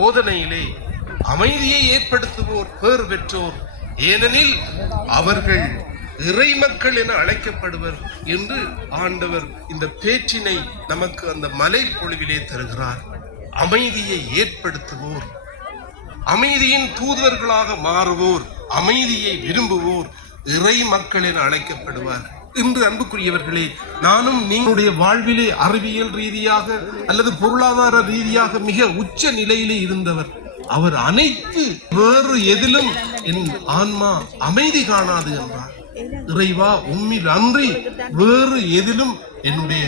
போதனையிலே அமைதியை ஏற்படுத்துவோர் பேர் பெற்றோர், ஏனெனில் அவர்கள் இறை மக்கள் என அழைக்கப்படுவர் என்று ஆண்டவர் இந்த பேச்சினை நமக்கு அந்த மலை பொழிவிலே தருகிறார். அமைதியை ஏற்படுத்துவோர், அமைதியின் தூதுவர்களாக மாறுவோர், அமைதியை விரும்புவோர் இறை மக்கள் என அழைக்கப்படுவார். இன்று அன்புக்குரியவர்களே, நானும் நீங்களுடைய வாழ்விலே அறிவியல் ரீதியாக அல்லது பொருளாதார ரீதியாக மிக உச்ச நிலையிலே இருந்தவர். அவர் அனைத்து வேறு எதிலும் என் ஆன்மா அமைதி காணாது என்றார். இறைவா, உம்மில் அன்றி வேறு எதிலும் என்னுடைய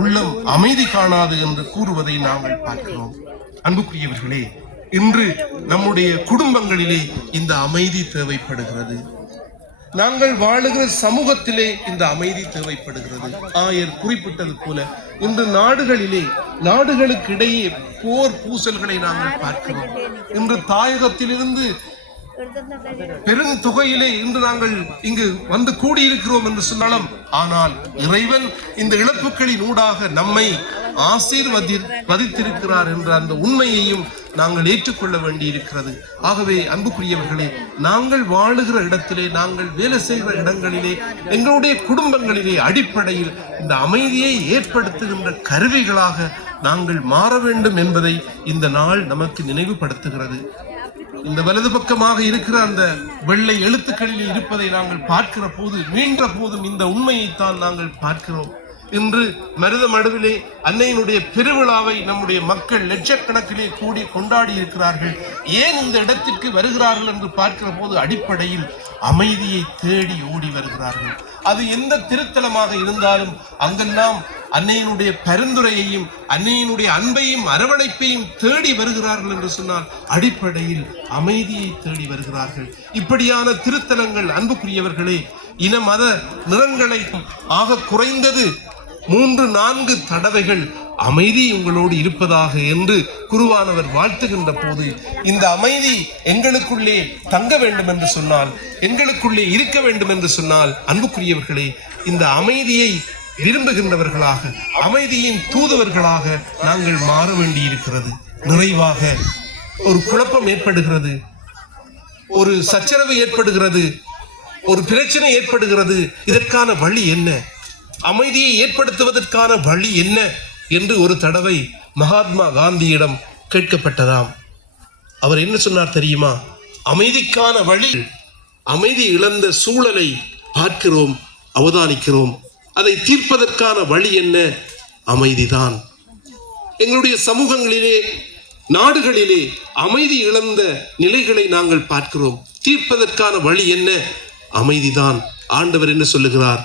உள்ளம் அமைதி காணாது என்று கூறுவதை நாங்கள் பார்க்கிறோம். அன்புக்குரியவர்களே, இன்று நம்முடைய குடும்பங்களிலே இந்த அமைதி தேவைப்படுகிறது. நாங்கள் வாழுகிற சமூகத்திலே இந்த அமைதி தேவைப்படுகிறது. ஆயர் குறிப்பிட்டது போல இன்று நாடுகளுக்கு இடையே போர் பூசல்களை நாங்கள் பார்க்கிறோம். இன்று தாயகத்திலிருந்து பெருந்தொகையிலே இன்று நாங்கள் இங்கு வந்து கூடியிருக்கிறோம் என்று சொன்னாலும், ஆனால் இறைவன் இந்த இழப்புகளின் ஊடாக நம்மை ஆசீர்வதித்திருக்கிறார் என்ற அந்த உண்மையையும் நாங்கள் ஏற்றுக்கொள்ள வேண்டியிருக்கிறது. ஆகவே அன்புக்குரியவர்களே, நாங்கள் வாழுகிற இடத்திலே, நாங்கள் வேலை செய்கிற இடங்களிலே, எங்களுடைய குடும்பங்களிலே அடிப்படையில் இந்த அமைதியை ஏற்படுத்துகின்ற கருவிகளாக நாங்கள் மாற வேண்டும் என்பதை இந்த நாள் நமக்கு நினைவுபடுத்துகிறது. இந்த வலது பக்கமாக இருக்கிற அந்த வெள்ளை எழுத்துக்களில் இருப்பதை நாங்கள் பார்க்கிற போது மீண்ட போதும் இந்த உண்மையைத்தான் நாங்கள் பார்க்கிறோம். இன்று மருத மடுவிலே அன்னையினுடைய பெருவிழாவை நம்முடைய மக்கள் லட்சக்கணக்கிலே கூடி கொண்டாடி இருக்கிறார்கள். ஏன் இந்த இடத்திற்கு வருகிறார்கள் என்று பார்க்கிற போது அடிப்படையில் அமைதியை தேடி ஓடி வருகிறார்கள். அது எந்த திருத்தலமாக இருந்தாலும் அங்கெல்லாம் அன்னையினுடைய பரிந்துரையையும் அன்னையினுடைய அன்பையும் அரவணைப்பையும் தேடி வருகிறார்கள் என்று சொன்னால் அடிப்படையில் அமைதியை தேடி வருகிறார்கள். இப்படியான திருத்தலங்கள் அன்புக்குரியவர்களே, இன மத நிறங்களை ஆக குறைந்தது 3-4 தடவைகள் அமைதி உங்களோடு இருப்பதாக என்று குருவானவர் வாழ்த்துகின்ற போது, இந்த அமைதி எங்களுக்குள்ளே தங்க வேண்டும் என்று சொன்னால், எங்களுக்குள்ளே இருக்க வேண்டும் என்று சொன்னால், அன்புக்குரியவர்களே, இந்த அமைதியை விரும்புகின்றவர்களாக, அமைதியின் தூதுவர்களாக நாங்கள் மாற வேண்டி இருக்கிறது. நிறைவாக ஒரு குழப்பம் ஏற்படுகிறது, ஒரு சச்சரவு ஏற்படுகிறது, ஒரு பிரச்சனை ஏற்படுகிறது. இதற்கான வழி என்ன? அமைதியை ஏற்படுத்துவதற்கான வழி என்ன என்று ஒரு தடவை மகாத்மா காந்தியிடம் கேட்கப்பட்டதாம். அவர் என்ன சொன்னார் தெரியுமா? அமைதிக்கான வழி, அமைதி இழந்த சூழலை பார்க்கிறோம், அவதானிக்கிறோம். அதை தீர்ப்பதற்கான வழி என்ன? அமைதிதான். எங்களுடைய சமூகங்களிலே, நாடுகளிலே அமைதி இழந்த நிலைகளை நாங்கள் பார்க்கிறோம். தீர்ப்பதற்கான வழி என்ன? அமைதிதான். ஆண்டவர் என்ன சொல்லுகிறார்?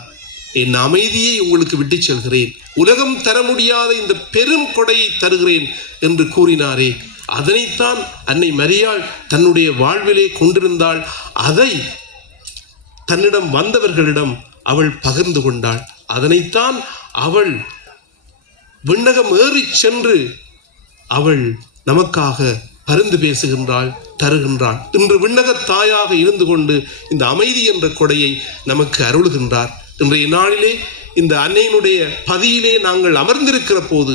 என் அமைதியை உங்களுக்கு விட்டு செல்கிறேன், உலகம் தர முடியாத இந்த பெரும் கொடையை தருகிறேன் என்று கூறினாரே, அதனைத்தான் அன்னை மரியாள் தன்னுடைய வாழ்விலே கொண்டிருந்தாள். அதை தன்னிடம் வந்தவர்களிடம் அவள் பகிர்ந்து கொண்டாள். அதனைத்தான் அவள் விண்ணகம் ஏறி சென்று அவள் நமக்காக பரிந்து பேசுகின்றாள், தருகின்றாள். இன்று விண்ணக தாயாக இருந்து கொண்டு இந்த அமைதி என்ற கொடையை நமக்கு அருளுகின்றார். இன்றைய நாளிலே இந்த அன்னையினுடைய பதியிலே நாங்கள் அமர்ந்திருக்கிற போது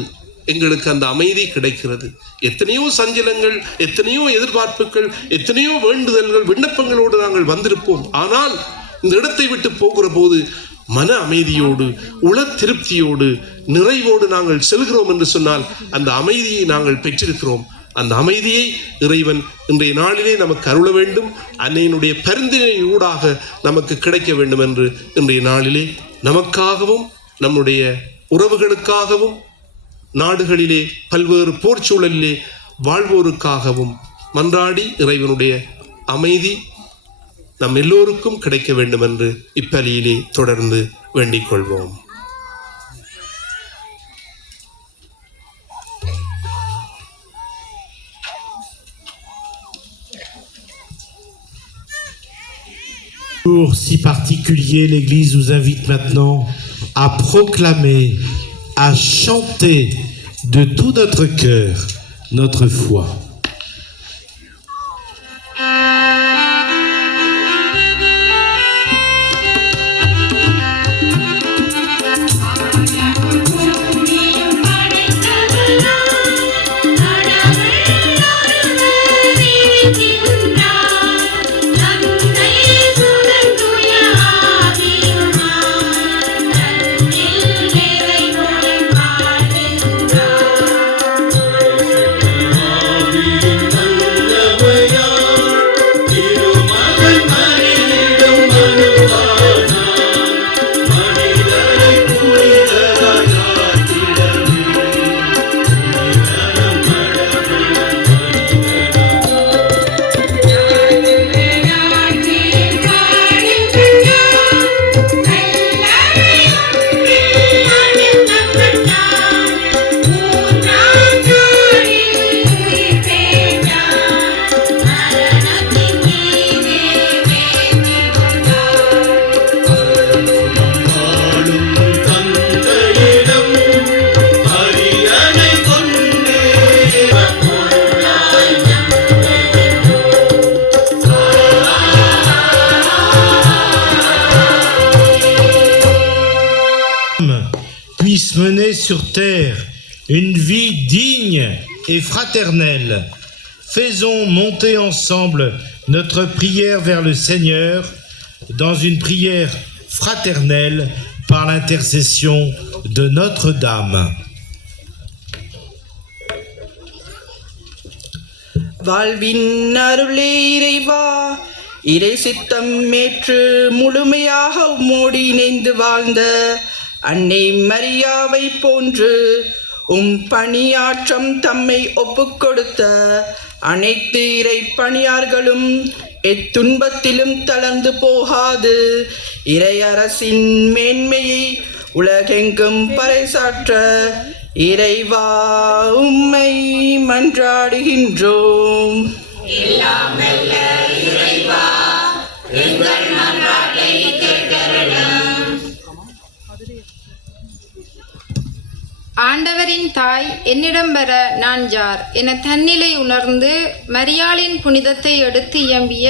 எங்களுக்கு அந்த அமைதி கிடைக்கிறது. எத்தனையோ சஞ்சலங்கள், எத்தனையோ எதிர்பார்ப்புகள், எத்தனையோ வேண்டுதல்கள், விண்ணப்பங்களோடு நாங்கள் வந்திருப்போம். ஆனால் இந்த இடத்தை விட்டு போகிற போது மன அமைதியோடு, உள திருப்தியோடு, நிறைவோடு நாங்கள் செல்கிறோம் என்று சொன்னால் அந்த அமைதியை நாங்கள் பெற்றிருக்கிறோம். அந்த அமைதியை இறைவன் இன்றைய நாளிலே நமக்கு அருள வேண்டும், அன்னையினுடைய பரிந்துரை ஊடாக நமக்கு கிடைக்க வேண்டும் என்று இன்றைய நாளிலே நமக்காகவும் நம்முடைய உறவுகளுக்காகவும் நாடுகளிலே பல்வேறு போர் சூழலிலே வாழ்வோருக்காகவும் மன்றாடி இறைவனுடைய அமைதி நம் எல்லோருக்கும் கிடைக்க வேண்டும் என்று இப்பலியிலே தொடர்ந்து வேண்டிக் கொள்வோம். Jour si particulier, l'Église nous invite maintenant à proclamer, à chanter de tout notre cœur notre foi. sur terre une vie digne et fraternelle. Faisons monter ensemble notre prière vers le Seigneur dans une prière fraternelle par l'intercession de Notre-Dame. வாழ்வின் அருளே இறைவா, இறை சித்தம் ஏற்று முழுமையாக உம்மோடு இணைந்து வாழ்ந்த அன்னை மரியாவை போன்று உம் பணியாற்றம் தம்மை ஒப்புக்கொடுத்த அனைத்து இறை பணியார்களும் எத்துன்பத்திலும் தளர்ந்து போகாது இறையரசின் மேன்மையை உலகெங்கும் பறைசாற்ற இறைவா உம்மை மன்றாடுகின்றோம். ஆண்டவரின் தாய் என்னிடம் வர நான் யார் என தன்னிலை உணர்ந்து மரியாளின் புனிதத்தை எடுத்து இயம்பிய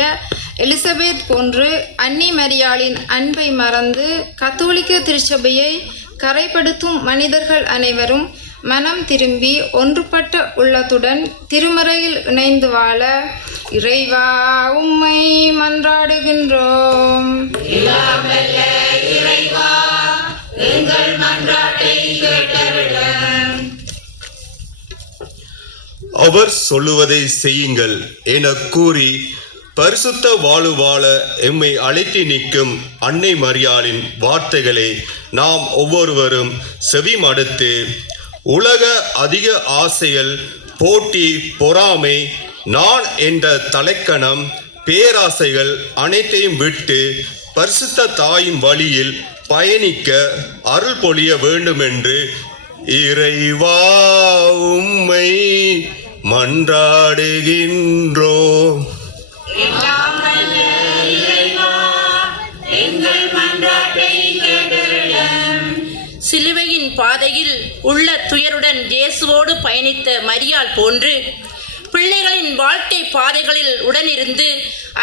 எலிசபெத் போன்று அன்னை மரியாளின் அன்பை மறந்து கத்தோலிக்க திருச்சபையை கரைப்படுத்தும் மனிதர்கள் அனைவரும் மனம் திரும்பி ஒன்றுபட்ட உள்ளத்துடன் திருமறையில் இணைந்து வாழ இறைவா உம்மை மன்றாடுகின்றோம். அவர் சொல்லுவதை செய்யுங்கள் என கூறி பரிசுத்த வாழ்வு வாழ எம்மை அழைத்து நிற்கும் அன்னை மரியாளின் வார்த்தைகளை நாம் ஒவ்வொருவரும் செவிமடுத்து உலக அதிக ஆசைகள், போட்டி, பொறாமை, நான் என்ற தலைக்கணம், பேராசைகள் அனைத்தையும் விட்டு பரிசுத்த தாயின் வழியில் பயணிக்க அருள் பொழிய வேண்டுமென்று இறைவா உம்மை மன்றாடுகின்றோம். சிலுவையின் பாதையில் உள்ள துயருடன் இயேசுவோடு பயணித்த மரியாள் போன்று பிள்ளைகளின் வாழ்க்கை பாதைகளில் உடனிருந்து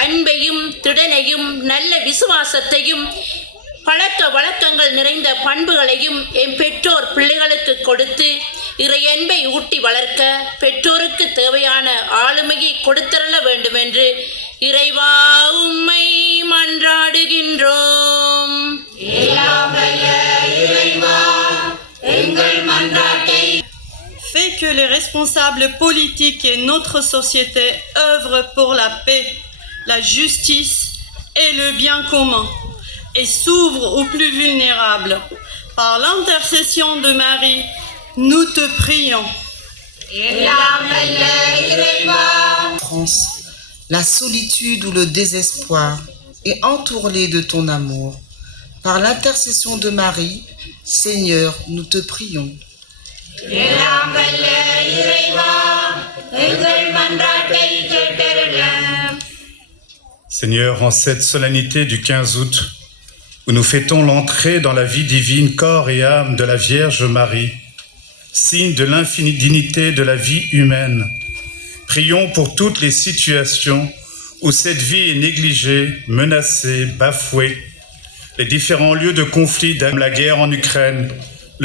அன்பையும் திடனையும் நல்ல விசுவாசத்தையும் பழக்க வழக்கங்கள் நிறைந்த பண்புகளையும் என் பெற்றோர் பிள்ளைகளுக்கு கொடுத்து இறையன்பை ஊட்டி வளர்க்க பெற்றோருக்கு தேவையான ஆளுமையை கொடுத்தரள வேண்டுமென்று இறைவா உம்மை மன்றாடுகின்றோம். Fait que les responsables politiques et notre société œuvrent pour la paix, la justice et le bien commun et s'ouvrent aux plus vulnérables. Par l'intercession de Marie, nous te prions. France, la solitude ou le désespoir est entourée de ton amour. Par l'intercession de Marie, Seigneur, nous te prions. Seigneur, en cette solennité du 15 août, où nous fêtons l'entrée dans la vie divine, corps et âme de la Vierge Marie, signe de l'infinie dignité de la vie humaine, prions pour toutes les situations où cette vie est négligée, menacée, bafouée, les différents lieux de conflit, comme la guerre en Ukraine,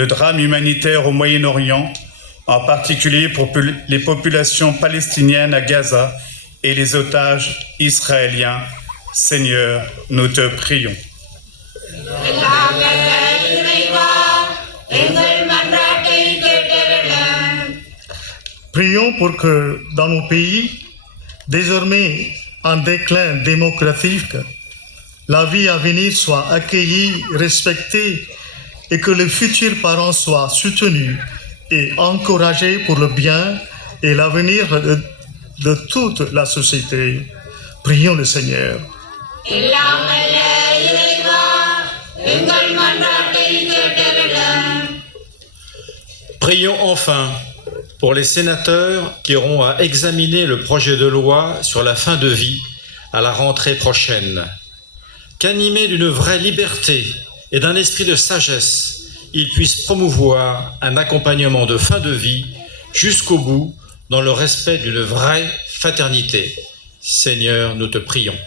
le drame humanitaire au Moyen-Orient, en particulier pour les populations palestiniennes à Gaza et les otages israéliens. Seigneur, nous te prions. Prions pour que dans nos pays, désormais en déclin démocratique, la vie à venir soit accueillie, respectée et que les futurs parents soient soutenus et encouragés pour le bien et l'avenir de toute la société. Prions le Seigneur. Prions enfin pour les sénateurs qui auront à examiner le projet de loi sur la fin de vie à la rentrée prochaine. Qu'animés d'une vraie liberté et d'un esprit de sagesse, ils puissent promouvoir un accompagnement de fin de vie jusqu'au bout dans le respect d'une vraie fraternité. Seigneur, nous te prions.